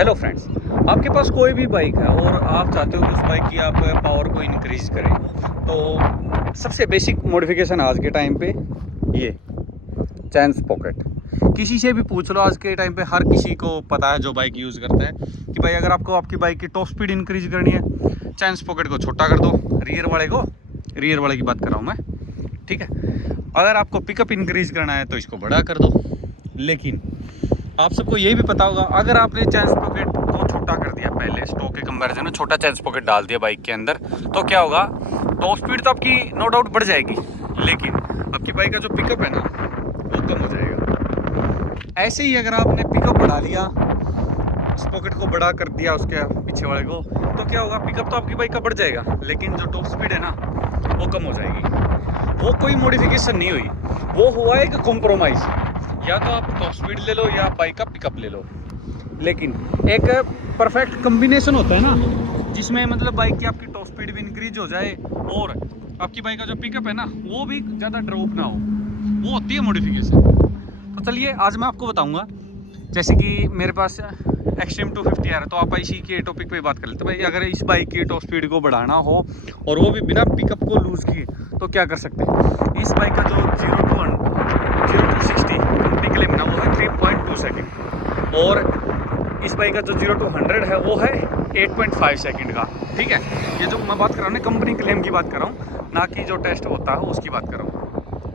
Hello friends, आपके पास कोई भी बाइक है और आप चाहते हो कि उस बाइक की आप पावर को इंक्रीज करें, तो सबसे बेसिक मॉडिफिकेशन आज के टाइम पे ये चैन स्पॉकेट। किसी से भी पूछ लो, आज के टाइम पे हर किसी को पता है जो बाइक यूज़ करता है कि भाई अगर आपको आपकी बाइक की टॉप स्पीड इंक्रीज करनी है, चैन स्पॉकेट को छोटा कर दो। रियर वाले की बात कर रहा हूँ मैं, ठीक है। अगर आपको पिकअप इंक्रीज करना है तो इसको बड़ा कर दो। लेकिन आप सबको यही भी पता होगा, अगर आपने चैन स्पॉकेट को छोटा कर दिया, पहले स्टॉक के कंपैरिजन में छोटा चैन स्पॉकेट डाल दिया बाइक के अंदर, तो क्या होगा, टॉप स्पीड तो आपकी नो डाउट बढ़ जाएगी, लेकिन आपकी बाइक का जो पिकअप है ना वो कम हो जाएगा। ऐसे ही अगर आपने पिकअप बढ़ा लिया, स्पॉकेट को बड़ा कर दिया उसके पीछे वाले को, तो क्या होगा, पिकअप तो आपकी बाइक का बढ़ जाएगा, लेकिन जो टॉप स्पीड है ना वो कम हो जाएगी। वो कोई मॉडिफिकेशन नहीं हुई, वो हुआ एक कॉम्प्रोमाइज़। या तो आप टॉप स्पीड ले लो या बाइक का पिकअप ले लो, लेकिन एक परफेक्ट कम्बिनेशन होता है ना, जिसमें मतलब बाइक की आपकी टॉप स्पीड भी इंक्रीज हो जाए और आपकी बाइक का जो पिकअप है ना वो भी ज़्यादा ड्रॉप ना हो, वो होती है मॉडिफिकेशन। तो चलिए आज मैं आपको बताऊंगा, जैसे कि मेरे पास एक्सट्रीम 250 आ रहा है, तो आप इसी के टॉपिक पे बात कर लेते हैं। भाई अगर इस बाइक की टॉप स्पीड को बढ़ाना हो और वो भी बिना पिकअप को लूज़ किए, तो क्या कर सकते हैं। इस बाइक का जो 0 to 60 कंपनी क्लेम ना वो है 3.2 सेकेंड, और इस बाइक का जो 0 to 100 है वो है 8.5 सेकेंड का, ठीक है। ये जो मैं बात कर रहा हूँ ना, कंपनी क्लेम की बात कर रहा हूँ, ना कि जो टेस्ट होता है उसकी बात कर रहा हूँ,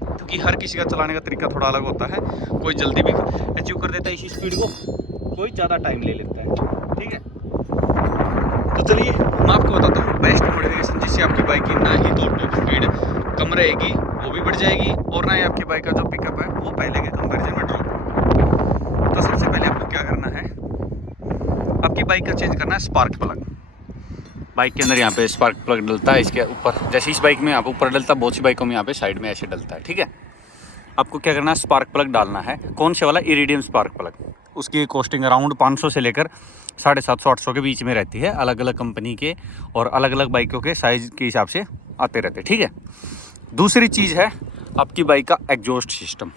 क्योंकि हर किसी का चलाने का तरीका थोड़ा अलग होता है। कोई जल्दी भी अचीव कर देता है इसी स्पीड को, कोई ज़्यादा टाइम ले लेता है, ठीक है। तो चलिए मैं आपको बताता हूँ बेस्ट मॉडिफिकेशन, जिससे आपकी बाइक की ना ही तो टॉप स्पीड कम रहेगी, वो भी बढ़ जाएगी, और ना ही आपकी बाइक का जो पिकअप है वो पहले के कंपैरिजन में ड्रॉप। तो सबसे पहले आपको क्या करना है, आपकी बाइक का चेंज करना है स्पार्क प्लग। बाइक के अंदर यहाँ पे स्पार्क प्लग डलता है, इसके ऊपर, जैसे इस बाइक में यहाँ पे ऊपर डलता है, बहुत सी बाइकों में यहाँ पे साइड में ऐसे डलता है, ठीक है। आपको क्या करना है, स्पार्क प्लग डालना है। कौन से वाला, इरिडियम स्पार्क प्लग। उसकी कॉस्टिंग अराउंड 500 से लेकर 750-800 के बीच में रहती है, अलग अलग कंपनी के और अलग अलग बाइकों के साइज़ के हिसाब से आते रहते हैं, ठीक है। दूसरी चीज़ है आपकी बाइक का एग्जॉस्ट सिस्टम।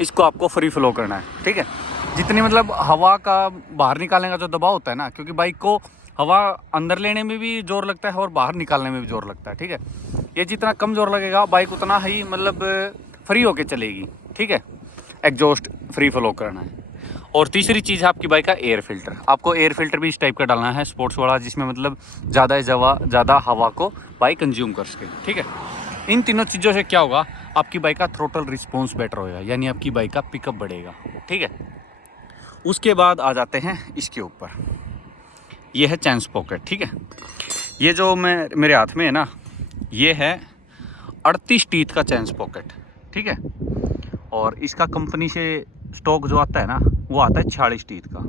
इसको आपको फ्री फ्लो करना है, ठीक है। जितनी मतलब हवा का बाहर निकालने का जो दबाव होता है ना, क्योंकि बाइक को हवा अंदर लेने में भी जोर लगता है और बाहर निकालने में भी जोर लगता है, ठीक है। ये जितना कम जोर लगेगा बाइक उतना ही मतलब फ्री होके चलेगी, ठीक है। एग्जॉस्ट फ्री फ्लो करना है। और तीसरी चीज़ है आपकी बाइक का एयर फिल्टर। आपको एयर फिल्टर भी इस टाइप का डालना है, स्पोर्ट्स वाला, जिसमें मतलब ज़्यादा हवा को बाइक कंज्यूम कर सके, ठीक है। इन तीनों चीज़ों से क्या होगा, आपकी बाइक का थ्रोटल रिस्पॉन्स बेटर होगा, यानी आपकी बाइक का पिकअप बढ़ेगा, ठीक है। उसके बाद आ जाते हैं इसके ऊपर, ये है चैन स्पॉकेट, ठीक है। ये जो मेरे हाथ में है ना, ये है 38 टीथ का चैन स्पॉकेट, ठीक है। और इसका कंपनी से स्टॉक जो आता है ना वो आता है 46 टीथ का,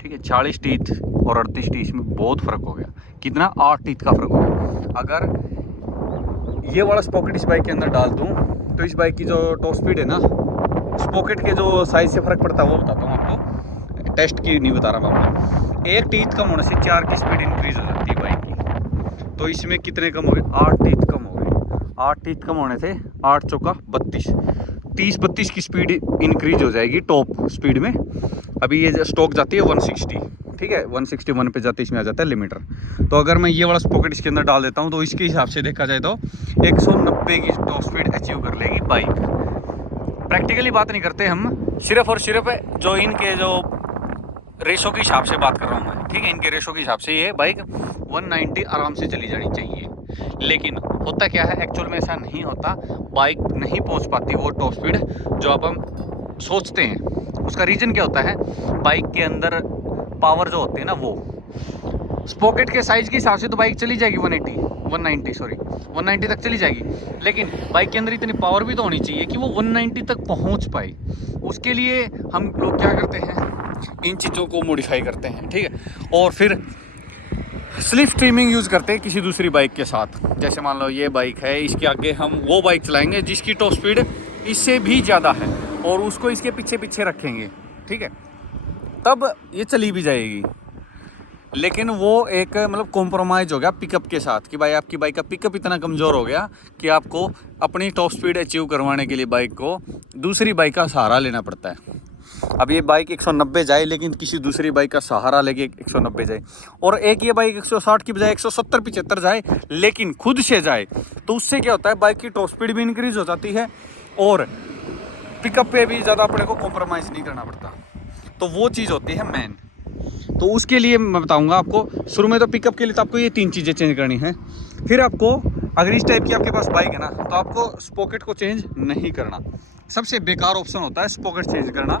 ठीक है। 46 टीथ और 38 टीथ में बहुत फ़र्क हो गया। कितना, 8 टीथ का फ़र्क हो गया। अगर ये वाला स्पॉकेट इस बाइक के अंदर डाल दूँ तो इस बाइक की जो टॉप स्पीड है ना, स्पॉकेट के जो साइज़ से फ़र्क पड़ता है वो बताता हूँ आपको, टेस्ट की नहीं बता रहा मैं आपको। 1 टीथ कम होने से 4 की स्पीड इंक्रीज़ हो जाती है बाइक की। तो इसमें कितने कम हो गए, 8 टीथ कम हो गए। 8 टीथ कम होने से 8 चौका 32, 30-32 की स्पीड इंक्रीज हो जाएगी टॉप स्पीड में। अभी ये स्टॉक जाती है 160, ठीक है, 161 पे जाती है, इसमें आ जाता है लिमिटर। तो अगर मैं ये वाला स्पॉकेट इसके अंदर डाल देता हूँ तो इसके हिसाब से देखा जाए तो 190 की टॉप स्पीड अचीव कर लेगी बाइक। प्रैक्टिकली बात नहीं करते हम, सिर्फ और सिर्फ जो इनके जो रेशो के हिसाब से बात कर रहा हूँ मैं, ठीक है। इनके रेशो के हिसाब से ये बाइक 190 आराम से चली जानी चाहिए। लेकिन होता क्या है, एक्चुअल में ऐसा नहीं होता, बाइक नहीं पहुंच पाती वो टॉप स्पीड जो आप हम सोचते हैं। उसका रीज़न क्या होता है, बाइक के अंदर पावर जो होती है ना, वो स्पॉकेट के साइज़ के हिसाब से तो बाइक चली जाएगी 190 तक चली जाएगी, लेकिन बाइक के अंदर इतनी पावर भी तो होनी चाहिए कि वो 190 तक पहुंच पाए। उसके लिए हम लोग क्या करते हैं, इन चीज़ों को मॉडिफाई करते हैं, ठीक है। और फिर स्लिप स्ट्रीमिंग यूज़ करते हैं किसी दूसरी बाइक के साथ। जैसे मान लो ये बाइक है, इसके आगे हम वो बाइक चलाएंगे जिसकी टॉप स्पीड इससे भी ज़्यादा है, और उसको इसके पीछे पीछे रखेंगे, ठीक है, तब ये चली भी जाएगी। लेकिन वो एक मतलब कॉम्प्रोमाइज़ हो गया पिकअप के साथ, कि भाई आपकी बाइक का पिकअप इतना कमज़ोर हो गया कि आपको अपनी टॉप स्पीड अचीव करवाने के लिए बाइक को दूसरी बाइक का सहारा लेना पड़ता है। अब ये बाइक 190 जाए लेकिन किसी दूसरी बाइक का सहारा लेके 190 जाए, और एक ये बाइक 160 की बजाय 170-75 जाए लेकिन खुद से जाए, तो उससे क्या होता है, बाइक की टॉप स्पीड भी इंक्रीज हो जाती है और पिकअप पे भी ज़्यादा अपने को कॉम्प्रोमाइज़ नहीं करना पड़ता। तो वो चीज़ होती है मेन। तो उसके लिए मैं बताऊंगा आपको, शुरू में तो पिकअप के लिए तो आपको ये 3 चीज़ें चेंज करनी है। फिर आपको अगर इस टाइप की आपके पास बाइक है ना, तो आपको स्पॉकेट को चेंज नहीं करना। सबसे बेकार ऑप्शन होता है स्पॉकेट चेंज करना।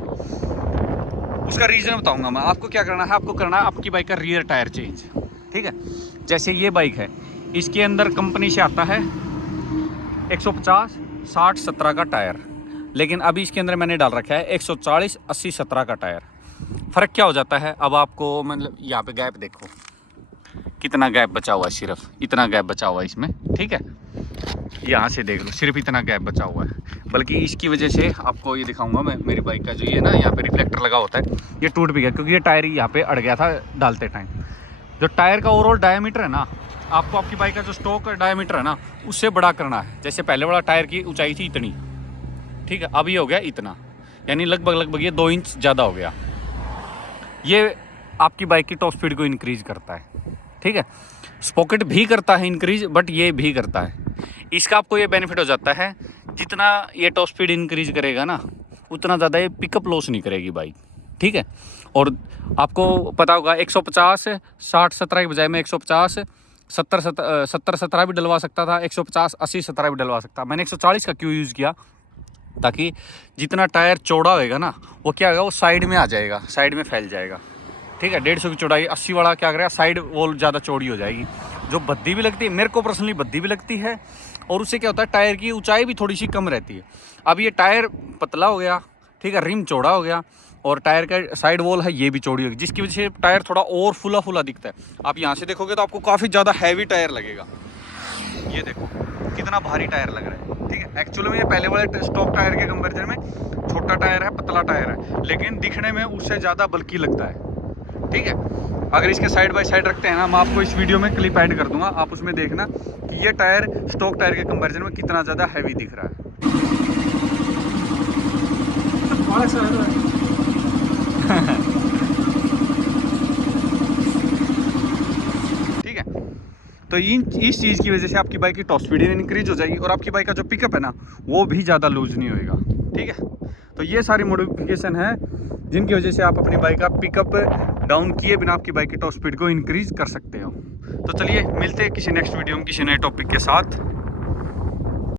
उसका रीज़न बताऊंगा मैं आपको। क्या करना है, आपको करना है आपकी बाइक का रियर टायर चेंज। ठीक है, जैसे ये बाइक है, इसके अंदर कंपनी से आता है 150, 60, 17 का टायर, लेकिन अभी इसके अंदर मैंने डाल रखा है 140, 80, 17 का टायर। फ़र्क क्या हो जाता है, अब आपको मतलब यहाँ पे गैप देखो, कितना गैप बचा हुआ है, सिर्फ इतना गैप बचा हुआ है इसमें। ठीक है, यहाँ से देख लो, सिर्फ इतना गैप बचा हुआ है। बल्कि इसकी वजह से आपको ये दिखाऊंगा मैं, मेरी बाइक का जो ये ना यहाँ पे रिफ्लेक्टर लगा होता है, ये टूट भी गया क्योंकि ये टायर यहाँ पे अड़ गया था डालते टाइम। जो टायर का ओवरऑल डायमीटर है ना, आपको आपकी बाइक का जो स्टॉक डायमीटर है ना, उससे बड़ा करना है। जैसे पहले वाला टायर की ऊंचाई थी इतनी, ठीक है, अब ये हो गया इतना, यानी लगभग ये 2 इंच ज़्यादा हो गया। ये आपकी बाइक की टॉप स्पीड को इंक्रीज़ करता है। ठीक है, स्पॉकेट भी करता है इंक्रीज, बट ये भी करता है। इसका आपको ये बेनिफिट हो जाता है, जितना ये टॉप स्पीड इंक्रीज करेगा ना, उतना ज़्यादा ये पिकअप लॉस नहीं करेगी बाइक। ठीक है, और आपको पता होगा 150, 60, 17 की बजाय मैं 150, 70, 17 भी डलवा सकता था, 150, 80, 17 भी डलवा सकता। मैंने 140 का क्यों यूज़ किया, ताकि जितना टायर चौड़ा होएगा ना, वो क्या होगा, वो साइड में आ जाएगा, साइड में फैल जाएगा। ठीक है, 150 की चौड़ाई, 80 वाला क्या करेगा, साइड वॉल ज़्यादा चौड़ी हो जाएगी, जो भद्दी भी लगती है, मेरे को पर्सनली भद्दी भी लगती है, और उससे क्या होता है, टायर की ऊंचाई भी थोड़ी सी कम रहती है। अब ये टायर पतला हो गया, ठीक है, रिम चौड़ा हो गया, और टायर का साइड वॉल है ये भी चौड़ी होगी, जिसकी वजह से टायर थोड़ा और फुला फुला दिखता है। आप यहाँ से देखोगे तो आपको काफ़ी ज़्यादा हैवी टायर लगेगा। ये देखो कितना भारी टायर लग रहा है। ठीक है, एक्चुअली में ये पहले वाले स्टॉक टायर के कंपेरिजन में छोटा टायर है, पतला टायर है, लेकिन दिखने में उससे ज़्यादा बल्कि लगता है। ठीक है, अगर इसके साइड बाय साइड रखते हैं ना, मैं आपको इस वीडियो में क्लिप ऐड कर दूंगा, आप उसमें देखना कि ये टायर स्टॉक टायर के कंपैरिजन में कितना ज़्यादा हैवी दिख रहा है। ठीक है, तो इस चीज़ की वजह से आपकी बाइक की टॉप स्पीड इंक्रीज हो जाएगी, और आपकी बाइक का जो पिकअप है ना, वो भी ज़्यादा लूज नहीं होएगा। ठीक है, तो ये सारी मॉडिफिकेशन है जिनकी वजह से आप अपनी बाइक का पिकअप डाउन किए बिना आपकी बाइक की टॉप स्पीड को इंक्रीज कर सकते हो। तो चलिए मिलते हैं किसी नेक्स्ट वीडियो में किसी नए टॉपिक के साथ।